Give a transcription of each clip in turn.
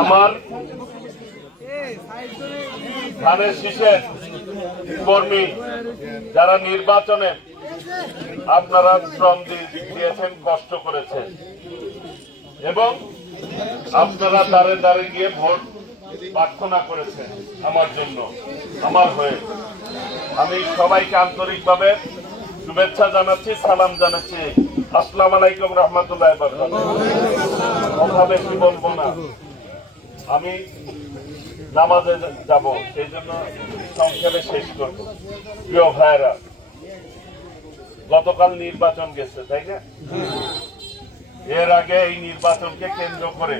আমার ধানের শীষের কর্মী যারা নির্বাচনে আপনারা শ্রম দিয়েছেন, কষ্ট করেছেন এবং আপনারা দাঁড়ে দাঁড়ে গিয়ে ভোট প্রার্থনা করেছেন আমার জন্য, আমার হয়ে। আমি সবাইকে আন্তরিকভাবে শুভেচ্ছা জানাচ্ছি, সালাম জানাচ্ছি। আসসালামু আলাইকুম রহমতুল্লাহ। কথা বেশি বলবো না, আমি নামাজে যাব, সেই জন্য সংক্ষেপে শেষ করব। প্রিয় ভাইরা, গতকাল নির্বাচন গেছে, তাই না? এর আগে এই নির্বাচনকে কেন্দ্র করে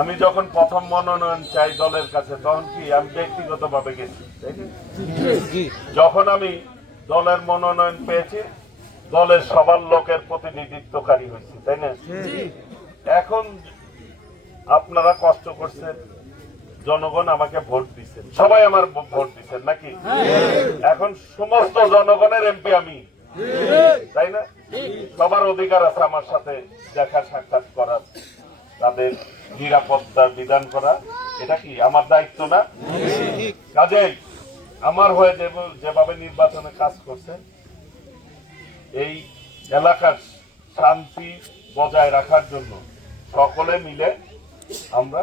আমি যখন প্রথম মনোনয়ন চাই দলের কাছে, তখন কি আমি ব্যক্তিগতভাবে গেছি, তাই না? যখন আমি দলের মনোনয়ন পেয়েছি, দলের সবার লোকের প্রতিনিধিত্বকারী হয়েছি, তাই না? এখন আপনারা কষ্ট করছেন, জনগণ আমাকে ভোট দিচ্ছেন, সবাই আমার ভোট দিচ্ছেন নাকি? এখন সমস্ত জনগণের এমপি আমি, তাই না? সবার অধিকার আছে আমার সাথে দেখা সাক্ষাৎ করার, তাদের নিরাপত্তার বিধান করা। এটা কি আমার দায়িত্ব না? কাজেই আমার হয়ে যেভাবে নির্বাচনে কাজ করছেন, এই এলাকার শান্তি বজায় রাখার জন্য সকলে মিলে আমরা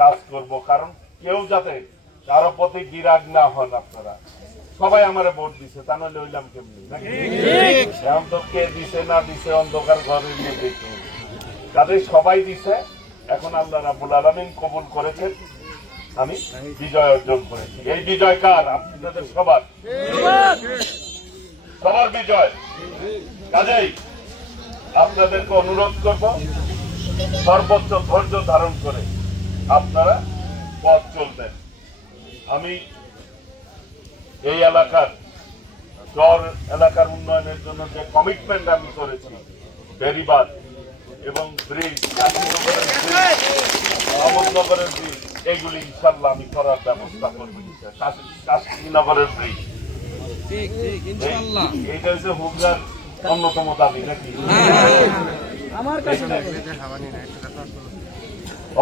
কাজ করব। কারণ কেউ যাতে কারো প্রতি বিরাগ না হন। আপনারা সবাই আমারে ভোট দিছে, তা নইলে হইলাম কেমনি নাকি? এখন তো কে দিছে না দিছে অন্ধকার ঘরের মধ্যে, কাজেই সবাই দিছে। এখন আল্লাহ রাব্বুল আলামিন কবুল করেছেন, আমি বিজয় অর্জন করেছি। এই বিজয় কার? আপনাদের সবার, সবার বিজয়। কাজেই আপনাদেরকে অনুরোধ করব, সর্বোচ্চ ধৈর্য ধারণ করে আপনারা পথ চলবেন। আমি এই এলাকার উন্নয়নের জন্য যে কমিটমেন্ট আমি করেছি, বেড়িবাঁধ এবং ব্রিজ, আহমদনগরের ব্রিজ, এইগুলি ইনশাল্লাহ আমি করার ব্যবস্থা করব। কাশীনগরের ব্রিজ, এইটা হচ্ছে হুগলার অন্যতম দাবি নাকি?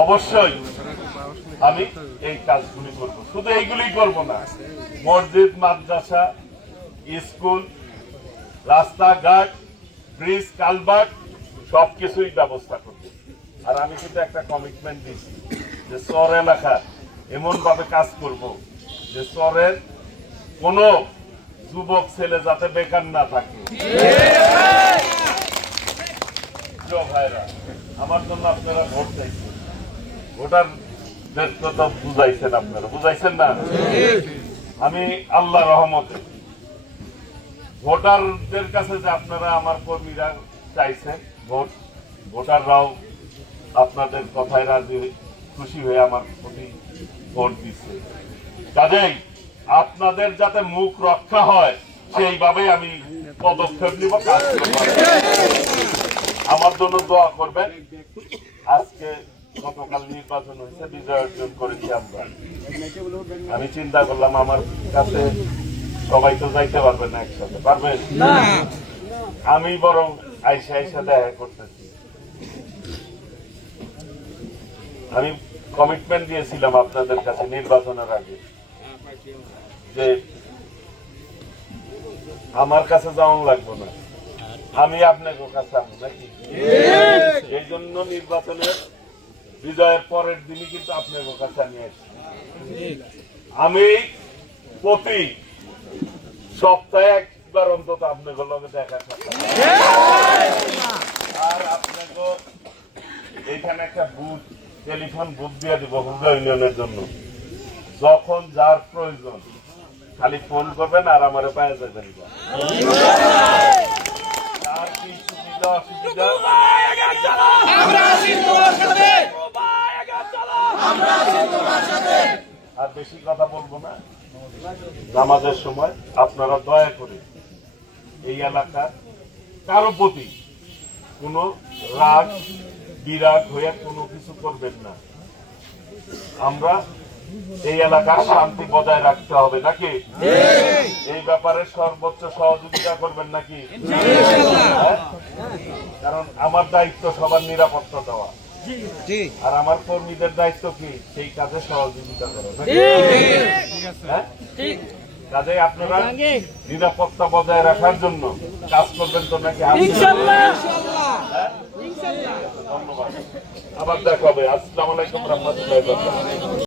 অবশ্যই আমি এই কাজগুলি করব। শুধু এইগুলি করব না, মসজিদ, মাদ্রাসা, স্কুল, রাস্তাঘাট, ব্রিজ, কালভার্ট সবকিছুই ব্যবস্থা করব। আর আমি কিন্তু একটা কমিটমেন্ট দিচ্ছি যে শহর এলাকা এমন ভাবে কাজ করব যে শহরের কোন যুবক ছেলে যাতে বেকার না থাকে। ভাইরা, আমার জন্য আপনারা ভোট চাইছেন, ভোটারদের তো বুঝাইছেন, আপনারা বুঝাইছেন না? আমি আল্লাহ রহমতে ভোটারদের কাছে যে আপনারা আমার কর্মীরা চাইছেন ভোট, ভোটাররাও আপনাদের কথায় রাজি খুশি হয়ে আমার প্রতি ভোট দিচ্ছে। কাজেই আপনাদের যাতে মুখ রক্ষা হয় সেইভাবে আমি পদক্ষেপ নিব, কাজ করব। আমার জন্য দোয়া করবেন। আজকে গতকাল নির্বাচন হয়েছে, বিজয় অর্জন করেছি আমরা। আমি চিন্তা করলাম আমার কাছে সবাই তো যাইতে পারবে না, একসাথে পারবেন? আমি বরং আইসা দেখা করতেছি। আমি কমিটমেন্ট দিয়েছিলাম আপনাদের কাছে নির্বাচনের আগে যে আমার কাছে যাওয়া লাগবো না, আমি আপনাকে কাছে আসবো নাকি? এই জন্য নির্বাচনের বিজয়ের পরের দিনই কিন্তু আপনাকে কাছে আমি আসছি। আমি প্রতি সপ্তাহে একবার অন্তত আপনাকে লগে দেখা করতাম। আর আপনাকে এইখানে একটা বুথ, টেলিফোন বুথ দিয়ে দিব হুগলা ইউনিয়নের জন্য। যখন যার প্রয়োজন খালি ফোন করবেন আর আমারে পায়ে যাবেন। আর কি সুবিধা অসুবিধা আর বেশি কথা বলবো না। নামাজের সময় আপনারা দয়া করে এই এলাকার কারো প্রতি কোনো রাগ বিরাগ হয়ে কোনো কিছু করবেন না। আমরা এই এলাকার শান্তি বজায় রাখতে হবে নাকি? এই ব্যাপারে সর্বোচ্চ সহযোগিতা করবেন নাকি? কারণ আমার দায়িত্ব সবার নিরাপত্তা দেওয়া। আর আমার কর্মীদের দায়িত্ব কি সেই কাজে সহযোগিতা করা। হ্যাঁ? কাজে আপনারা নিরাপত্তা বজায় রাখার জন্য কাজ করবেন তো নাকি? হ্যাঁ? ধন্যবাদ। আবার দেখা হবে। আসসালামু আলাইকুম রহমতুল্লাহ।